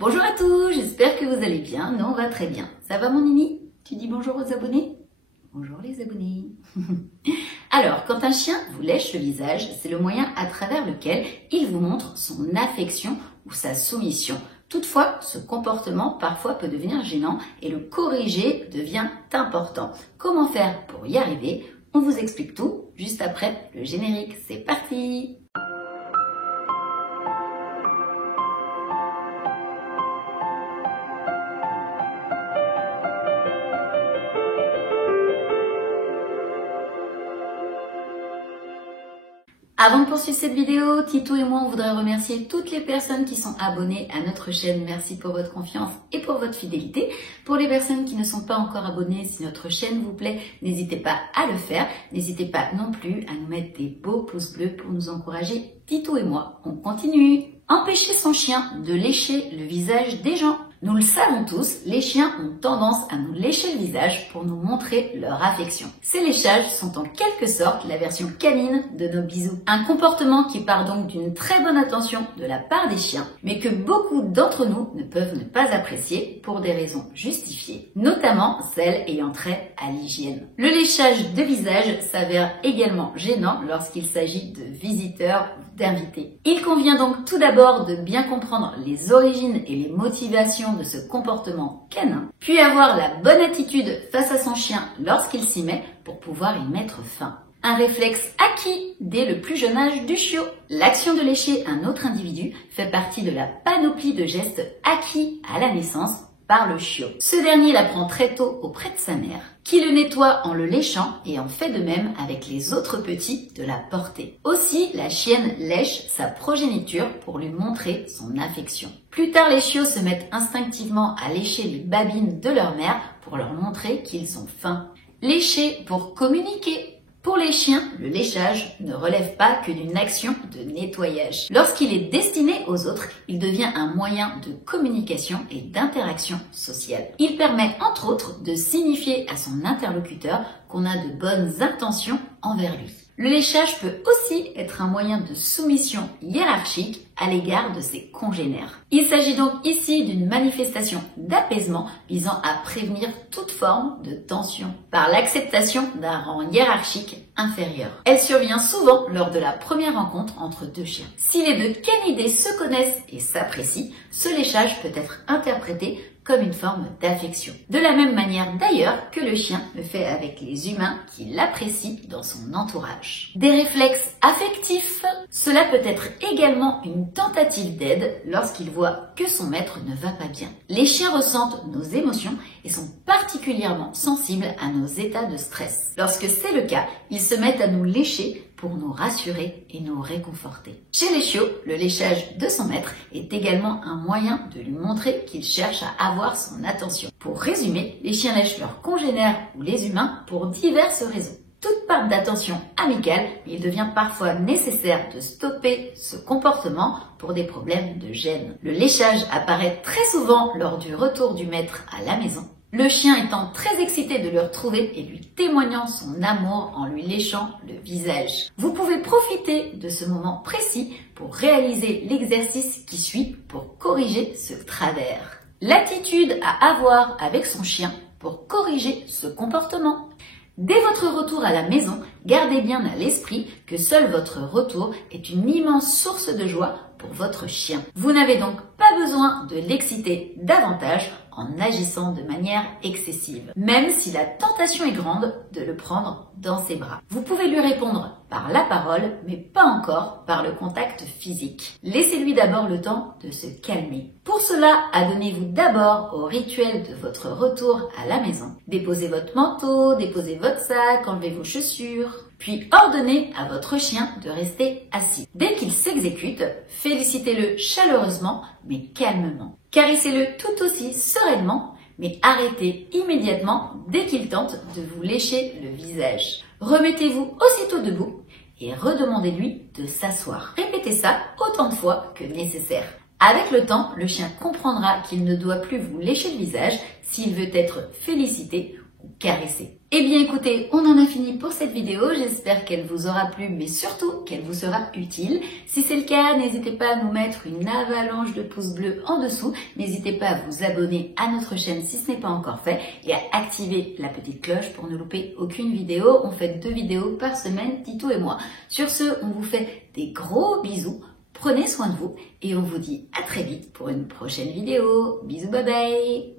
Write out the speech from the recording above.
Bonjour à tous, j'espère que vous allez bien. Nous, on va très bien. Ça va mon Nini? Tu dis bonjour aux abonnés? Bonjour les abonnés. Alors, quand un chien vous lèche le visage, c'est le moyen à travers lequel il vous montre son affection ou sa soumission. Toutefois, ce comportement parfois peut devenir gênant et le corriger devient important. Comment faire pour y arriver? On vous explique tout juste après le générique. C'est parti! Avant de poursuivre cette vidéo, Tito et moi, on voudrait remercier toutes les personnes qui sont abonnées à notre chaîne. Merci pour votre confiance et pour votre fidélité. Pour les personnes qui ne sont pas encore abonnées, si notre chaîne vous plaît, n'hésitez pas à le faire. N'hésitez pas non plus à nous mettre des beaux pouces bleus pour nous encourager. Tito et moi, on continue. Empêcher son chien de lécher le visage des gens. Nous le savons tous, les chiens ont tendance à nous lécher le visage pour nous montrer leur affection. Ces léchages sont en quelque sorte la version canine de nos bisous. Un comportement qui part donc d'une très bonne attention de la part des chiens, mais que beaucoup d'entre nous ne peuvent ne pas apprécier pour des raisons justifiées, notamment celles ayant trait à l'hygiène. Le léchage de visage s'avère également gênant lorsqu'il s'agit de visiteurs ou d'invités. Il convient donc tout d'abord de bien comprendre les origines et les motivations de ce comportement canin, puis avoir la bonne attitude face à son chien lorsqu'il s'y met pour pouvoir y mettre fin. Un réflexe acquis dès le plus jeune âge du chiot. L'action de lécher un autre individu fait partie de la panoplie de gestes acquis à la naissance par le chiot. Ce dernier l'apprend très tôt auprès de sa mère, qui le nettoie en le léchant et en fait de même avec les autres petits de la portée. Aussi, la chienne lèche sa progéniture pour lui montrer son affection. Plus tard, les chiots se mettent instinctivement à lécher les babines de leur mère pour leur montrer qu'ils ont faim. Lécher pour communiquer. Pour les chiens, le léchage ne relève pas que d'une action de nettoyage. Lorsqu'il est destiné aux autres, il devient un moyen de communication et d'interaction sociale. Il permet entre autres de signifier à son interlocuteur qu'on a de bonnes intentions envers lui. Le léchage peut aussi être un moyen de soumission hiérarchique à l'égard de ses congénères. Il s'agit donc ici d'une manifestation d'apaisement visant à prévenir toute forme de tension par l'acceptation d'un rang hiérarchique inférieur. Elle survient souvent lors de la première rencontre entre deux chiens. Si les deux canidés se connaissent et s'apprécient, ce léchage peut être interprété comme une forme d'affection. De la même manière d'ailleurs que le chien le fait avec les humains qui l'apprécient dans son entourage. Des réflexes affectifs, cela peut être également une tentative d'aide lorsqu'il voit que son maître ne va pas bien. Les chiens ressentent nos émotions et sont particulièrement sensibles à nos états de stress. Lorsque c'est le cas, ils se mettent à nous lécher pour nous rassurer et nous réconforter. Chez les chiots, le léchage de son maître est également un moyen de lui montrer qu'il cherche à avoir son attention. Pour résumer, les chiens lèchent leurs congénères ou les humains pour diverses raisons. Toute part d'attention amicale, mais il devient parfois nécessaire de stopper ce comportement pour des problèmes de gêne. Le léchage apparaît très souvent lors du retour du maître à la maison. Le chien étant très excité de le retrouver et lui témoignant son amour en lui léchant le visage. Vous pouvez profiter de ce moment précis pour réaliser l'exercice qui suit pour corriger ce travers. L'attitude à avoir avec son chien pour corriger ce comportement. Dès votre retour à la maison, gardez bien à l'esprit que seul votre retour est une immense source de joie pour votre chien. Vous n'avez donc pas besoin de l'exciter davantage en agissant de manière excessive, même si la tentation est grande de le prendre dans ses bras. Vous pouvez lui répondre par la parole, mais pas encore par le contact physique. Laissez-lui d'abord le temps de se calmer. Pour cela, adonnez-vous d'abord au rituel de votre retour à la maison. Déposez votre manteau, déposez votre sac, enlevez vos chaussures, puis ordonnez à votre chien de rester assis. Dès qu'il s'exécute, félicitez-le chaleureusement mais calmement. Caressez-le tout aussi sereinement, mais arrêtez immédiatement dès qu'il tente de vous lécher le visage. Remettez-vous aussitôt debout et redemandez-lui de s'asseoir. Répétez ça autant de fois que nécessaire. Avec le temps, le chien comprendra qu'il ne doit plus vous lécher le visage s'il veut être félicité ou caresser. Eh bien écoutez, on en a fini pour cette vidéo. J'espère qu'elle vous aura plu, mais surtout qu'elle vous sera utile. Si c'est le cas, n'hésitez pas à nous mettre une avalanche de pouces bleus en dessous. N'hésitez pas à vous abonner à notre chaîne si ce n'est pas encore fait et à activer la petite cloche pour ne louper aucune vidéo. On fait 2 vidéos par semaine, Titou et moi. Sur ce, on vous fait des gros bisous. Prenez soin de vous et on vous dit à très vite pour une prochaine vidéo. Bisous, bye bye.